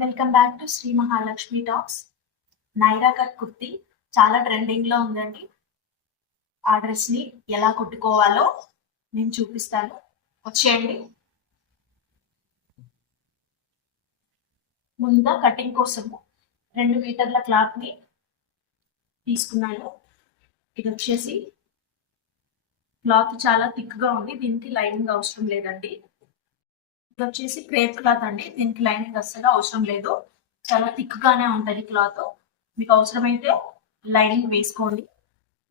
Welcome back to Sri Mahalakshmi talks. Naira cut kurti చాలా trending లో ఉందండి. ఆ డ్రెస్ ని ఎలా కుట్టుకోవాలో నేను చూపిస్తాను, వచ్చేయండి. ముందుగా కటింగ్ కోసము 2 మీటర్ల క్లాత్ ని తీసుకున్నాను. ఇది వచ్చేసి క్లాత్ చాలా థిక్ గా ఉంది, దీనికి లైనింగ్ అవసరం లేదండి. ఇది వచ్చేసి క్రేప్ క్లాత్ అండి, దీనికి లైనింగ్ అస్సలు అవసరం లేదు, చాలా థిక్ గానే ఉంటది క్లాత్. మీకు అవసరమైతే లైనింగ్ వేసుకోండి,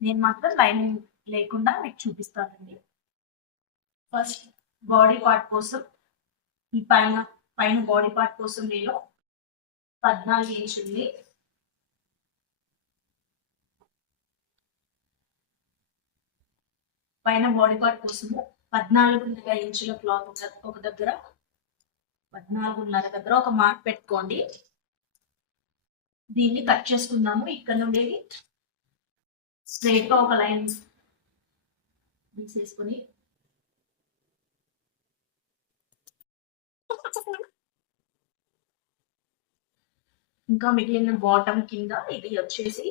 నేను మాత్రం లైనింగ్ లేకుండా మీకు చూపిస్తానండి. ఫస్ట్ బాడీ పార్ట్ కోసం ఈ పైన పైన బాడీ పార్ట్ కోసం నేను 14 ఇంచుల్ని పైన బాడీ పార్ట్ కోసము 14.5 ఇంచుల క్లాత్ ఒక దగ్గర 14.5 దగ్గర ఒక మార్క్ పెట్టుకోండి. దీన్ని కట్ చేసుకుందాము. ఇక్కడ నుండి స్ట్రైట్ గా ఒక లైన్ తీసేసుకొని ఇంకా మిగిలిన బాటమ్ కింద ఇది వచ్చేసి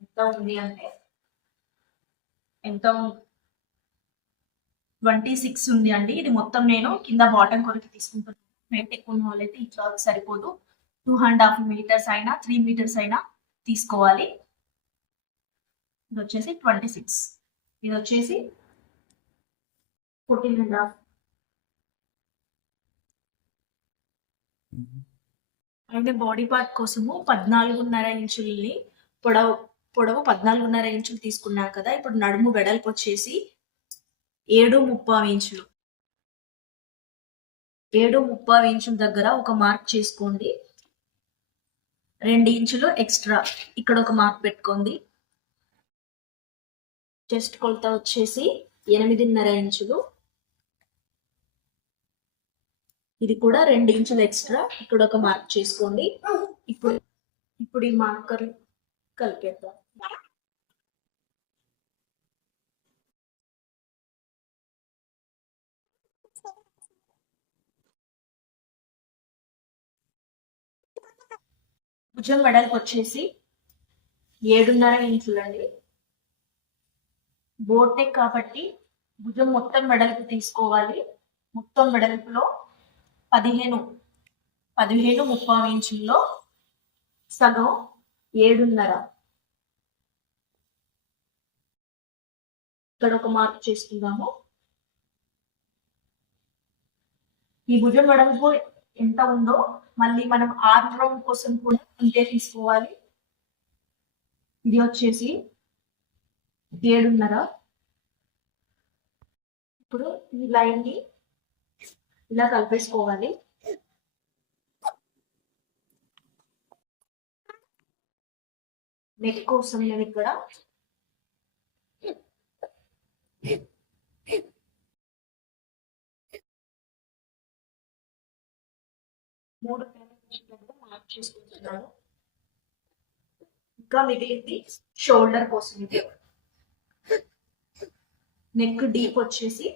ఎంత ఉంది అంటే 26 ఉంది అండి. ఇది మొత్తం నేను కింద బాటమ్ కొరకు తీసుకుంటున్నాను. వెయిట్ ఎక్కువ ఉన్న వాళ్ళైతే ఈ క్లాత్ సరిపోదు, 2.5 మీటర్స్ అయినా 3 మీటర్స్ అయినా తీసుకోవాలి. ఇది వచ్చేసి 26, ఇది వచ్చేసి 14.5. అయితే బాడీ పార్ట్ కోసము 14.5 ఇంచుల్ని పొడవు 14.5 ఇంచులు తీసుకున్నాం కదా. ఇప్పుడు నడుము వెడల్పు వచ్చేసి 7.3 ఇంచులు. 7.3 ఇంచుల దగ్గర ఒక మార్క్ చేసుకోండి. 2 ఇంచులు ఎక్స్ట్రా ఇక్కడ ఒక మార్క్ పెట్టుకోండి. చెస్ట్ కొలత వచ్చేసి 8.5 ఇంచులు. ఇది కూడా 2 ఇంచులు ఎక్స్ట్రా ఇక్కడ ఒక మార్క్ చేసుకోండి. ఇప్పుడు ఈ మార్కర్ కలిపేద్దాం. భుజం వెడల్పు వచ్చేసి 7.5 ఇంచులు అండి. బోట్ నెక్ కాబట్టి భుజం మొత్తం వెడల్పు తీసుకోవాలి. మొత్తం వెడల్పులో 15.3 ఇంచుల్లో సగం 7.5 ఇక్కడ ఒక మార్క్ చేసుకుందాము. ఈ భుజం వెడల్పు ఎంత ఉందో మళ్ళీ మనం ఆర్మ్ రౌండ్ కోసం కూడా అంతే తీసుకోవాలి. ఇది వచ్చేసి 7.5. ఇప్పుడు ఈ లైన్ ని ఇలా కలిపేసుకోవాలి. నెక్ కోసం నేను ఇక్కడ 3 మార్క్ చేసుకుంటున్నాను. ఇంకా మిగిలింది షోల్డర్ కోసం. ఇది నెక్ డీప్ వచ్చేసి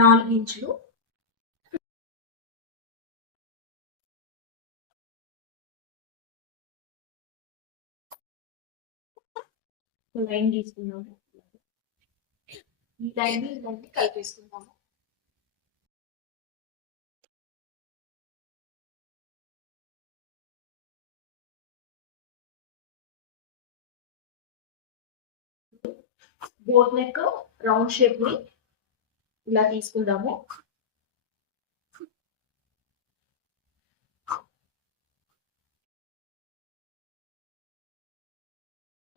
4 ఇంచులు. లైన్ తీసుకున్నాము. ఈ లైన్ కలిపేసుకుందాము. బోట్ నెక్ రౌండ్ షేప్ ని ఇలా తీసుకుందాము.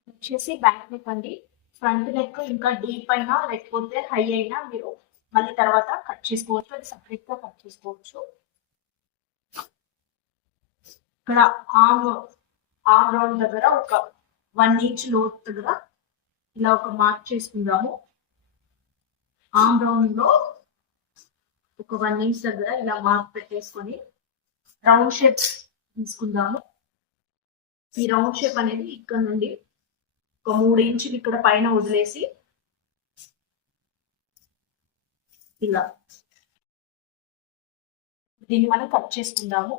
వచ్చేసి బ్యాక్ నెక్ అండి. ఫ్రంట్ నెక్ ఇంకా డీప్ అయినా లేకపోతే హై అయినా మీరు మళ్ళీ తర్వాత కట్ చేసుకోవచ్చు, అది సపరేట్ గా కట్ చేసుకోవచ్చు. ఇక్కడ ఆర్మ్ రౌండ్ దగ్గర ఒక 1 ఇంచ్ లోతు దగ్గర ఇలా ఒక మార్క్ చేసుకుందాము. ఆర్మ్ రౌండ్ లో ఒక 1 ఇంచ్ దగ్గర ఇలా మార్క్ పెట్టేసుకొని రౌండ్ షేప్ తీసుకుందాము. ఈ రౌండ్ షేప్ అనేది ఇక్కడ నుండి ఒక 3 ఇంచులు ఇక్కడ పైన వదిలేసి ఇలా దీన్ని మనం కట్ చేసుకుందాము.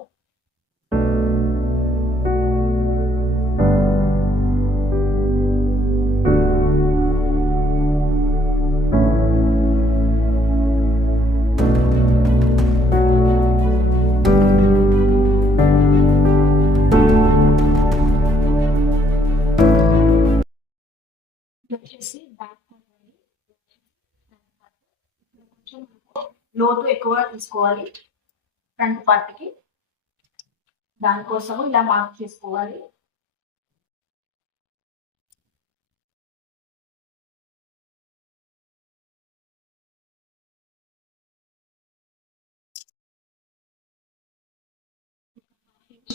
వచ్చేసి బ్యాక్ కొంచెం లోతు ఎక్కువ తీసుకోవాలి ఫ్రంట్ పార్ట్ కి. దానికోసము ఇలా మార్క్ చేసుకోవాలి.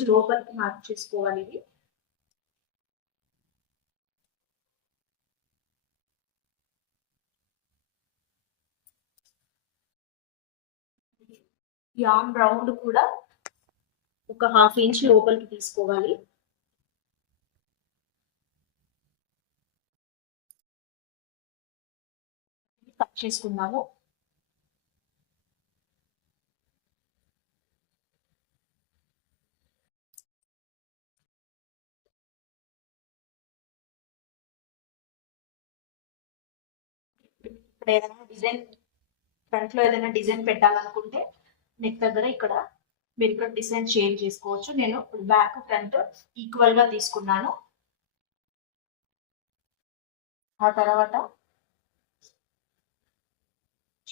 లోపలికి మార్క్ చేసుకోవాలి. ఇది ఈ ఆర్మ్ రౌండ్ కూడా ఒక 1/2 ఇంచ్ లోపలికి తీసుకోవాలి. కట్ చేసుకున్నాము. ఇప్పుడు ఏదైనా డిజైన్ ఫ్రంట్ లో ఏదైనా డిజైన్ పెట్టాలనుకుంటే నెక్ దగ్గర ఇక్కడ మీరు ఇక్కడ డిజైన్ చేంజ్ చేసుకోవచ్చు. నేను బ్యాక్ ఫ్రంట్ ఈక్వల్ గా తీసుకున్నాను. ఆ తర్వాత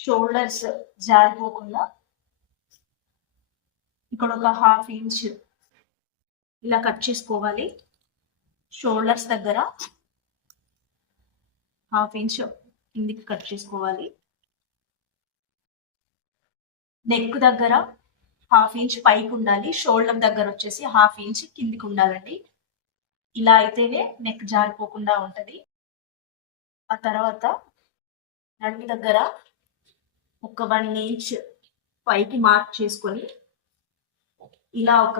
షోల్డర్స్ జారిపోకుండా ఇక్కడ ఒక 1/2 ఇంచ్ ఇలా కట్ చేసుకోవాలి. షోల్డర్స్ దగ్గర 1/2 ఇంచ్ కిందికి కట్ చేసుకోవాలి. నెక్ దగ్గర 1/2 ఇంచ్ పైకి ఉండాలి. షోల్డర్ దగ్గర వచ్చేసి 1/2 ఇంచ్ కిందికి ఉండాలండి. ఇలా అయితేనే నెక్ జారిపోకుండా ఉంటది. ఆ తర్వాత నడుము దగ్గర ఒక 1 ఇంచ్ పైకి మార్క్ చేసుకొని ఇలా ఒక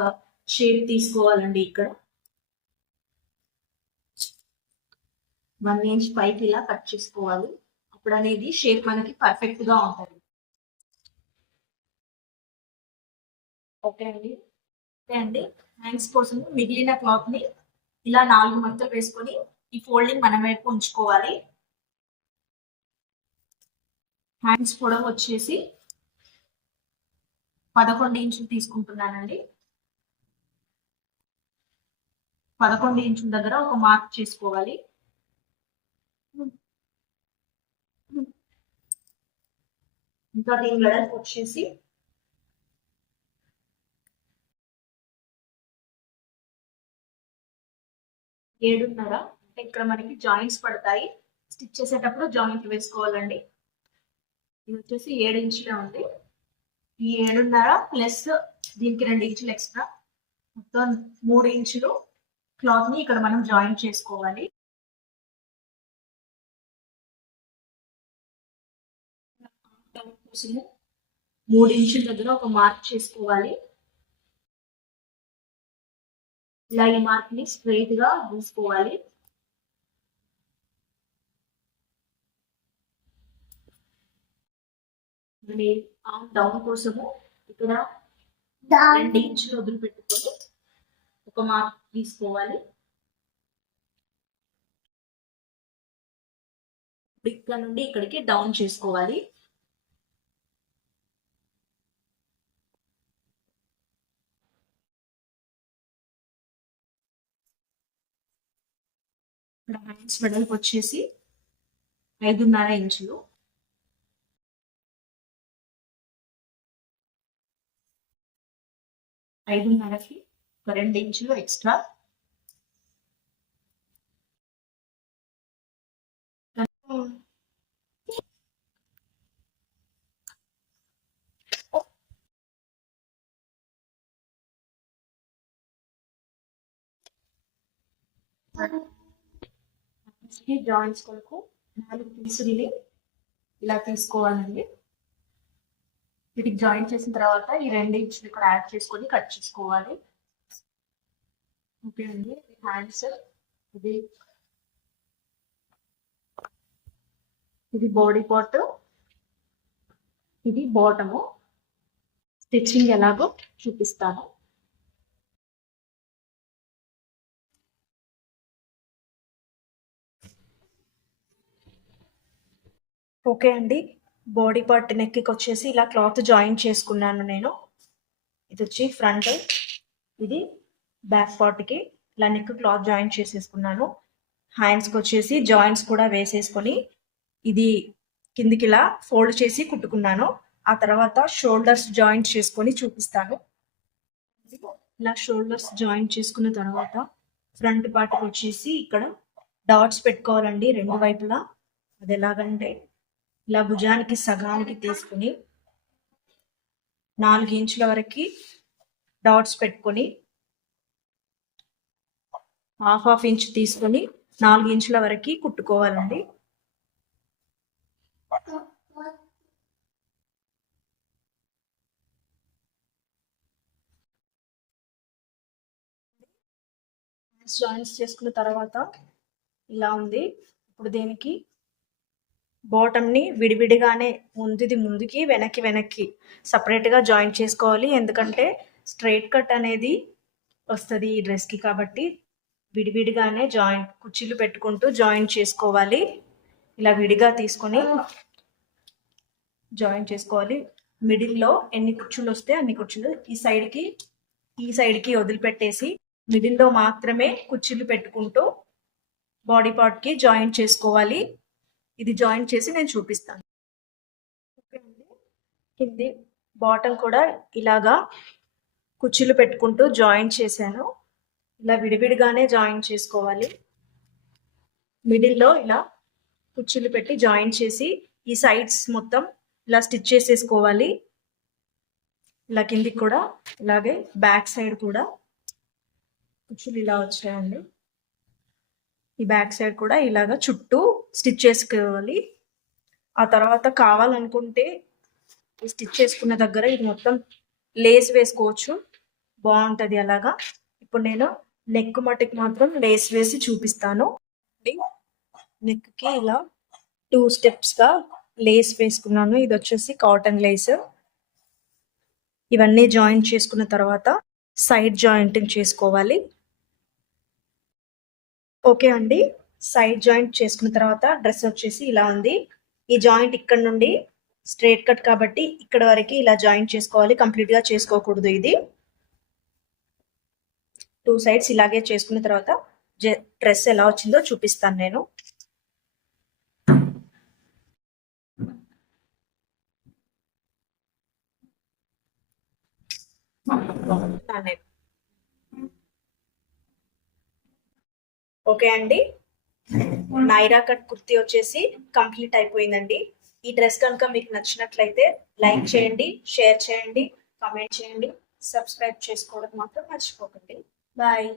షేప్ తీసుకోవాలండి. ఇక్కడ 1 ఇంచ్ పైకి ఇలా కట్ చేసుకోవాలి. అప్పుడు అనేది షేప్ మనకి పర్ఫెక్ట్ గా ఉంటుంది. ఓకే అండి హ్యాండ్స్ కోసం మిగిలిన క్లాత్ ని ఇలా 4 మడతలు వేసుకొని ఈ ఫోల్డింగ్ మన వైపు ఉంచుకోవాలి. హ్యాండ్స్ పొడవు వచ్చేసి 11 ఇంచులు తీసుకుంటున్నానండి. 11 ఇంచుల దగ్గర ఒక మార్క్ చేసుకోవాలి. ఇంకా దీని వెడల్పు వచ్చేసి 7.5. అంటే ఇక్కడ మనకి జాయింట్స్ పడతాయి. స్టిచ్ చేసేటప్పుడు జాయింట్ వేసుకోవాలండి. ఇది వచ్చేసి 7 ఇంచులే ఉంది. ఈ 7.5 ప్లస్ దీనికి 2 ఇంచులు ఎక్స్ట్రా, మొత్తం 3 ఇంచులు క్లాత్ ని ఇక్కడ మనం జాయిన్ చేసుకోవాలి. కోసము 3 ఇంచుల దగ్గర ఒక మార్క్ చేసుకోవాలి. ఇలా ఈ మార్క్ ని స్ట్రైట్ గా గీసుకోవాలి. డౌన్ కోసము ఇక్కడ 2 ఇంచులు వదిలిపెట్టుకొని ఒక మార్క్ తీసుకోవాలి. ఇక్కడ నుండి ఇక్కడికి డౌన్ చేసుకోవాలి. ఇక్కడ హ్యాండ్స్ వెడల్పు వచ్చేసి 5.5 ఇంచులు. 5.5కి ఒక 2 ఇంచులు ఎక్స్ట్రా. జాయింట్స్ కొరకు 4 పీసుల్ని ఇలా తీసుకోవాలండి. వీటికి జాయిన్ చేసిన తర్వాత ఈ 2 ఇంచులు ఇక్కడ యాడ్ చేసుకొని కట్ చేసుకోవాలి. ఓకే అండి. హ్యాండ్స్ ఇది బాడీ పార్ట్, ఇది బాటము. స్టిచ్చింగ్ ఎలాగో చూపిస్తాను. ఓకే అండి, బాడీ పార్ట్ నెక్కి వచ్చేసి ఇలా క్లాత్ జాయిన్ చేసుకున్నాను నేను. ఇది వచ్చి ఫ్రంట్, ఇది బ్యాక్ పార్ట్కి ఇలా నెక్ క్లాత్ జాయిన్ చేసేసుకున్నాను. హ్యాండ్స్కి వచ్చేసి జాయింట్స్ కూడా వేసేసుకొని ఇది కిందికి ఇలా ఫోల్డ్ చేసి కుట్టుకున్నాను. ఆ తర్వాత షోల్డర్స్ జాయింట్ చేసుకొని చూపిస్తాను. ఇలా షోల్డర్స్ జాయింట్ చేసుకున్న తర్వాత ఫ్రంట్ పార్ట్కి వచ్చేసి ఇక్కడ డాట్స్ పెట్టుకోవాలండి రెండు వైపులా. అది ఎలాగంటే ఇలా భుజానికి సగానికి తీసుకుని 4 ఇంచుల వరకు డాట్స్ పెట్టుకొని హాఫ్ ఇంచ్ తీసుకొని 4 ఇంచుల వరకు కుట్టుకోవాలండి. జాయింట్స్ చేసుకున్న తర్వాత ఇలా ఉంది. ఇప్పుడు దీనికి బాటమ్ని విడివిడిగానే ముందుకి వెనక్కి సపరేట్గా జాయిన్ చేసుకోవాలి. ఎందుకంటే స్ట్రైట్ కట్ అనేది వస్తుంది ఈ డ్రెస్కి, కాబట్టి విడివిడిగానే కుర్చీలు పెట్టుకుంటూ జాయిన్ చేసుకోవాలి. ఇలా విడిగా తీసుకొని జాయిన్ చేసుకోవాలి. మిడిల్లో ఎన్ని కుర్చీలు వస్తే అన్ని కుర్చీలు ఈ సైడ్కి వదిలిపెట్టేసి మిడిల్లో మాత్రమే కుర్చీలు పెట్టుకుంటూ బాడీ పార్ట్కి జాయిన్ చేసుకోవాలి. ఇది జాయిన్ చేసి నేను చూపిస్తాను. కింది బాటమ్ కూడా ఇలాగా కుర్చీలు పెట్టుకుంటూ జాయిన్ చేశాను. ఇలా విడివిడిగానే జాయిన్ చేసుకోవాలి. మిడిల్లో ఇలా కుర్చీలు పెట్టి జాయిన్ చేసి ఈ సైడ్స్ మొత్తం ఇలా స్టిచ్ చేసేసుకోవాలి. ఇలా కిందికి కూడా ఇలాగే బ్యాక్ సైడ్ కూడా కుర్చీలు ఇలా వచ్చాయండి. ఈ బ్యాక్ సైడ్ కూడా ఇలాగా చుట్టూ స్టిచ్ చేసుకోవాలి. ఆ తర్వాత కావాలనుకుంటే ఈ స్టిచ్ చేసుకున్న దగ్గర ఇది మొత్తం లేస్ వేసుకోవచ్చు, బాగుంటుంది అలాగా. ఇప్పుడు నేను నెక్ మట్టుకు మాత్రం లేస్ వేసి చూపిస్తాను. నెక్కి ఇలా 2 స్టెప్స్గా లేస్ వేసుకున్నాను. ఇది వచ్చేసి కాటన్ లేస్. ఇవన్నీ జాయిన్ చేసుకున్న తర్వాత సైడ్ జాయింటింగ్ చేసుకోవాలి. ఓకే అండి, సైడ్ జాయింట్ చేసుకున్న తర్వాత డ్రెస్ వచ్చేసి ఇలా ఉంది. ఈ జాయింట్ ఇక్కడ నుండి స్ట్రైట్ కట్ కాబట్టి ఇక్కడ వరకు ఇలా జాయింట్ చేసుకోవాలి, కంప్లీట్గా చేసుకోకూడదు. ఇది 2 సైడ్స్ ఇలాగే చేసుకున్న తర్వాత డ్రెస్ ఎలా వచ్చిందో చూపిస్తాను నేను. ఓకే అండి, నైరా కట్ కుర్తీ వచ్చేసి కంప్లీట్ అయిపోయిందండి. ఈ డ్రెస్ కనుక మీకు నచ్చినట్లయితే లైక్ చేయండి, షేర్ చేయండి, కామెంట్ చేయండి, సబ్స్క్రైబ్ చేసుకోవడం మాత్రం మర్చిపోకండి. బాయ్.